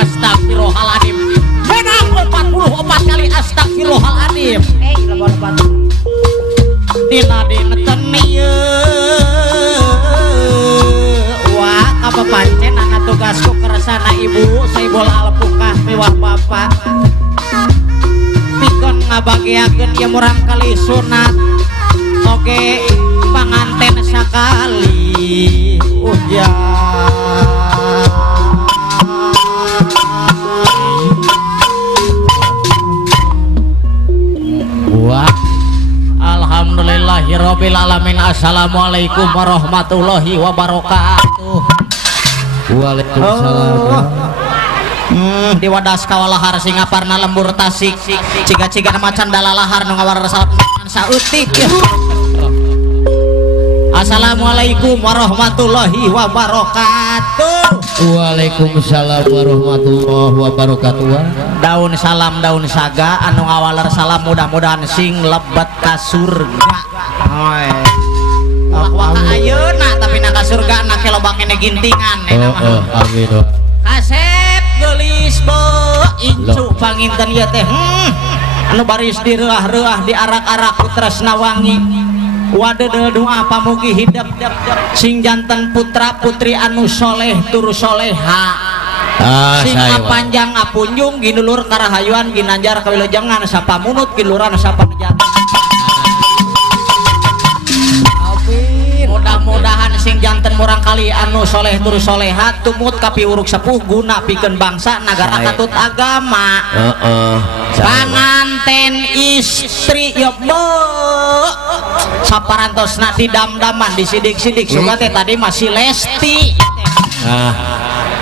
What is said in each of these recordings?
astagfirullahaladzim. Menang 44 kali astagfirullahaladzim. Lebat-lebat. Dina dinten ieu wah apa pancen anak tugasku keresana ibu saibul alpukah mewah bapak pikon ngabagiakeun ieu murang kali sunat oge panganten sakali wah alhamdulillahirabbil alamin. Assalamualaikum warahmatullahi wabarakatuh. Waalaikumsalam. Di wadas kawalahar singaparna lembur tasik ciga-ciga macan dalalahar nu ngawar sautik. Assalamualaikum warahmatullahi wabarakatuh. Waalaikumsalam warahmatullahi wabarakatuh. Daun salam daun saga anu ngawaler salam mudah-mudahan sing lebet ka surga. Wah ayeuna tapi na ka surga na loba kene gintingan eta mah. Amin. Kasep geulis beuh incu panginten ieu teh. Anu baris direuah-reuah diarak-arak ku tresna wangi. Wadedel doa pamugi hidup sing janten putra putri anu soleh turu soleha sing panjang apunjung ginulur karahayuan ginanjar kawilujengan sapamunut giluran sapanjang. Mudah-mudahan sing janten murang kali anu soleh turu soleha tumut kapiuruk sepuh guna pikeun bangsa nagara katut agama. Panganten istri yo saparantosna didam-daman disidik-sidik suka teh tadi masih Lesti.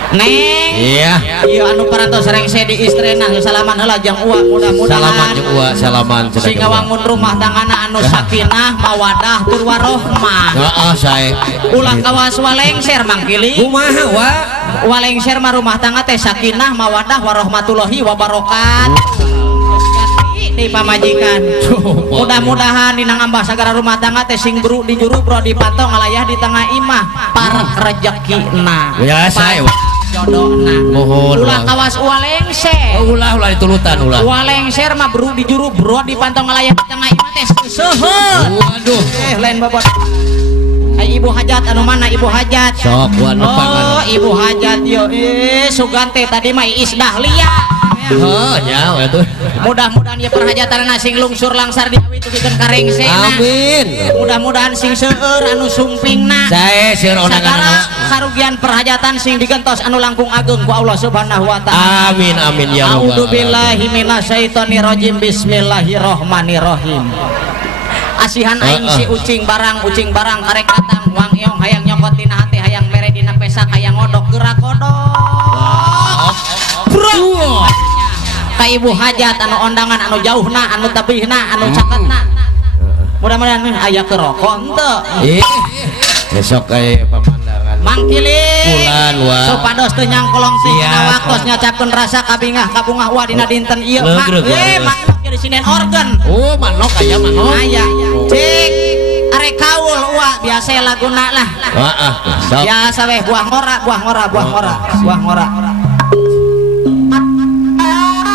Neng iya anu parantos rengse di istrena salaman heula jeung uwa mudah-mudahan salaman jeung uwa salaman sing ngawangun rumah tanggana anu sakinah mawadah tur warohmah. Heeh sae ulah kawas walengser mangkili kumaha wa walengser mah rumah tangga teh sakinah mawadah warahmatullahi wabarakatuh di pamajikan. Mudah-mudahan dina ngambah sagara rumah tangga teh sing buru di juru bro dipantau ngalayah di tengah imah parek rezekina ya sae jodohna mohon ulah kawas walengser ulah ditulutan ulah walengser mah buru di juru bro dipantau ngalayah di tengah imah teh seuheut waduh lain babot. Ibu hajat anu mana ibu hajat sok wan oh ibu hajat yo sugante tadi mah Iis Dahlia. Oh ya itu mudah-mudahan ya perhajatan sing lungsur langsar di awi tugikeun karengsena amin mudah-mudahan sing seueur anu sumpingna sae seueur onangan karugian perhajatan sing digentos anu langkung ageng ku Allah Subhanahu wa taala amin amin ya rabbal alamin. A'udzubillahi minasyaitonir rajim bismillahirrahmanirrahim. Asihan aing si ucing barang karek datang wang eong hayang nyokot tina hati hayang mere dina pesak hayang ngodok gerak kodok bro ka ibu hajat anu ondangan anu jauhna anu tabihna anu caketna mudah-mudahan aya kerokok henteu besok aya pemandangan mangkili bulan wa supados teu nyangkolong sing waktos ngacapkeun rasa kabingah kabungah wa dina dinten ieu mak manok di sinen organ oh manok aya manok aya cik arek kaul wa biasa laguna lah heeh biasa weh buah ngora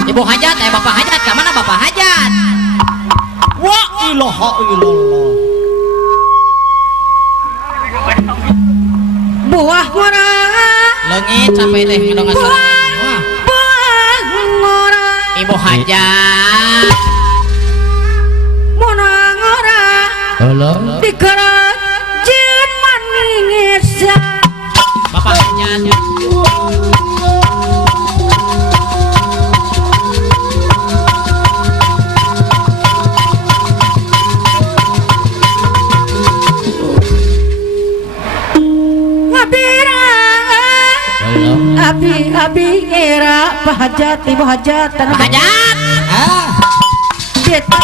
ibu hajat bapak hajat ke mana bapak hajat wa ilaha illallah Buah ngora leungit sampai teh ngedongan sareng buah ngora ibu hajat mona ngora halo dikerat jeun maningisa bapak hajat Abi era pahajat ibu hajat tanah hajat kita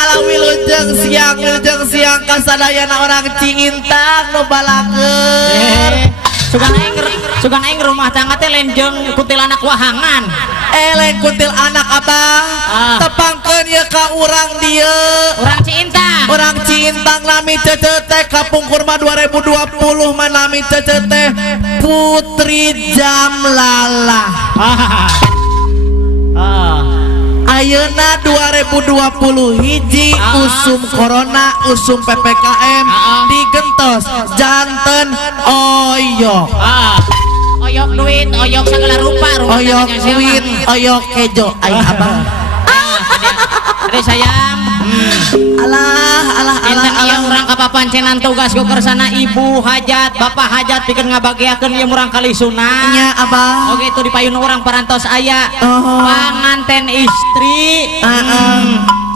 alah wilujeng siang kasadayana orang Ciintang nu balakeun. Sugan aing rumah tangga teh lenjeng kuntilanak wahangan. Lain kuntil anak abah. Tepangkeun ieu ka urang dieu. Urang Ciintang nami cece teh Kampung Kurma 2020 mah nami cece teh Putri Jamlala. Ayeuna 2020 hiji usum corona usum PPKM digentos janten oyok Duit oyok segala rupa oyok duit oyok kejo aing abah Ade sayang alah ieu urang kapapancenan tugas ku kersana ibu hajat bapak hajat pikeun ngabagiakeun ieu urang kali sunah nya abah oge itu dipayun urang parantos aya panganten istri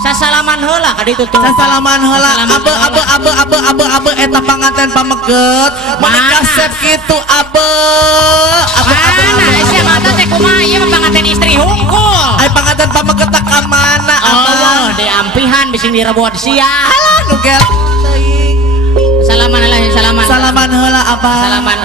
sasalaman heula ka ditu tuh sasalaman heula abe eta panganten pameget mun kasep kitu abe sia mata teh kumaha ieu panganten istri hungkul ai panganten pameget ka mana abah di ampihan bising direbuat sia alah nu gel teuing salaman heula abah salaman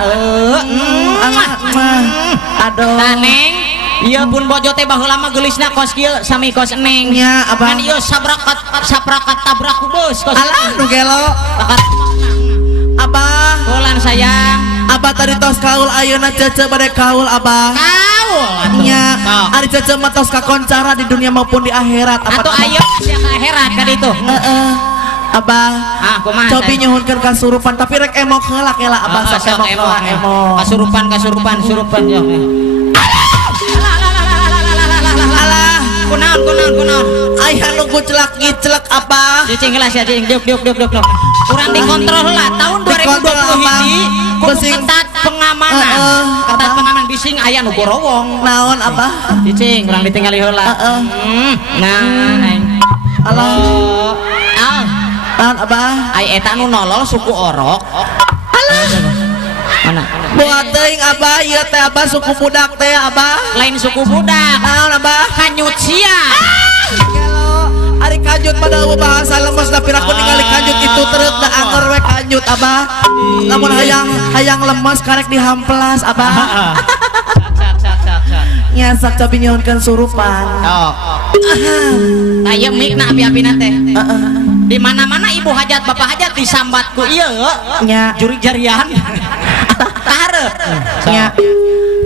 aduh taneng ieu pun bojo teh baheula mah geulisna kos kieu sami kos eneng nya abah kan ieu saprakat tabrak ku beus kos alah nu gelo abah kulan sayang abah tadi tos kaul ayeuna cece bade kaul abah kaul nya ari cece mah tos kakoncara di dunia maupun di akhirat atuh ayeuna sia ka akhirat ka ditu abah kumaha cobi nyuhunkeun kasurupan tapi rek emok heula kela abah sok emok kasurupan yo kunaon aya nunggu celak abah cicing gelas ya cicing diuk kurang dikontrol lah tahun 2020 ku ketat pengamanan bising aya nu gorowong naon abah cicing kurang ditinggali heula nah alah naon abah ai eta nu nolol suku orok alah mana buat teuing abah ieu teh abah suku budak teh abah lain suku budak naon abah kanyut sia ari kanjut pada bahasa lemes da piraku ningali kanjut itu terus da angker we kanjut abah lamun hayang lemes karek dihamplas abah nyasak tapi nyonkeun surupan aya mikna api-apina teh di mana-mana ibu hajat bapak hajat disambat ku ieu nya jurig jarian karep nya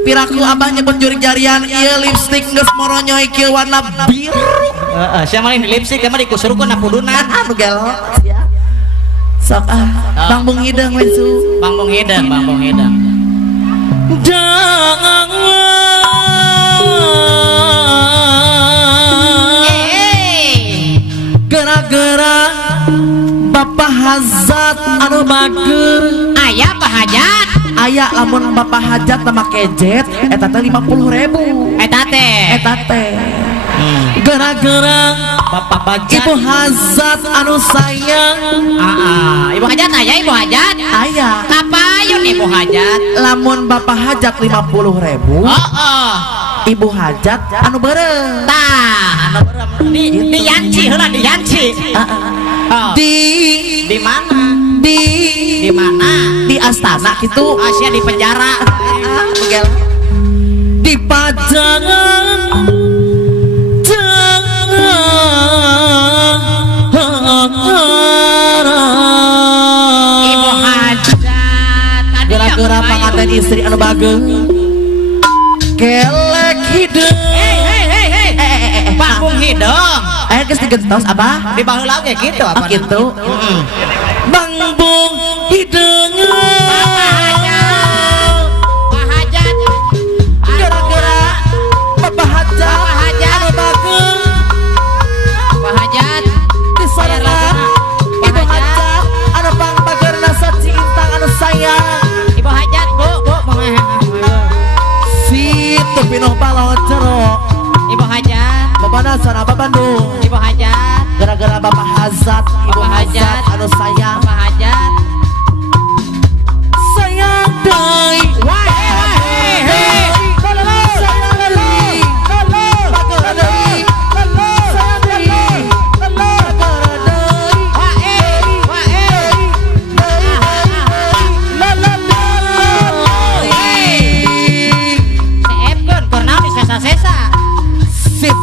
piraku abah nyebut jurig jarian ieu lipstik geus moronyoy kieu warna biru sia mah ini lipstik mah dikusurukeun na pudunan anu gelo sok bangbung hideung we su bangbung hideung jangan gara-gara bapak hazat anu bager aya apa hajat aya lamun bapak hajat nama kejet eta teh 50.000 eta teh gara-gara bapak bajat ibu hazat anu sayang ibu hajat aya ibu hajat aya kapayun ibu hajat lamun bapak hajat 50.000 ibu hajat anu beureum anu beureum di yanci heula di yanci di mana di mana di astana gitu Asia di penjara di pajangan ibu hajat gara-gara panganten istri anu bageng kelek hideung bangbung hideung geus digentos abah di baheula ge kitu apa kitu bangbung hideung Pak Hajat gara-gara bapak hajat anu bageng Pak Hajat disorangan ibu hajat anu pangbageurna Ciintang anu sayang ibu hajat bu situ pinuh balon cerok ibu hajat babana saraba Bandung ibu hajat gara-gara bapak hazat ibu hajat anu sayang Pak Hajat sayang deui sayang deui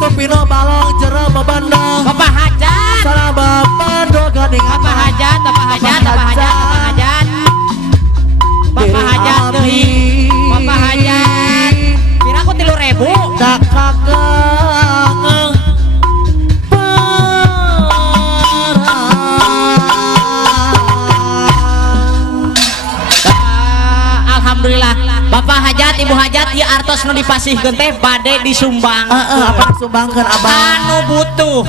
Tupino balong jero bebandang Bapak Hajat salah bebando gading Bapak Hajat Bapak Hajat Bapak Hajat Bapak Hajat Bapak Hajat teuing Bapak Hajat kira aku 3.000 tak kageng Alhamdulillah Bapak Hajat Ibu Hajat ya artos nu dipasihkeun teh bade disumbang apa disumbangkeun abah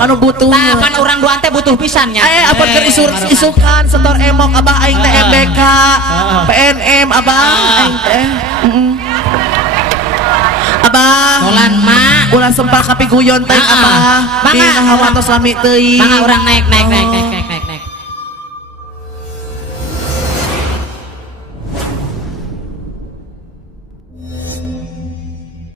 anu butuh nah pan urang duaan teh butuh pisannya apa keur isukan setor emok abah aing teh MBK PNM abah aing teh abah Tolan mak ulah sempal kapiguyon teh abah dina hawa tos lami teuing mangga urang naik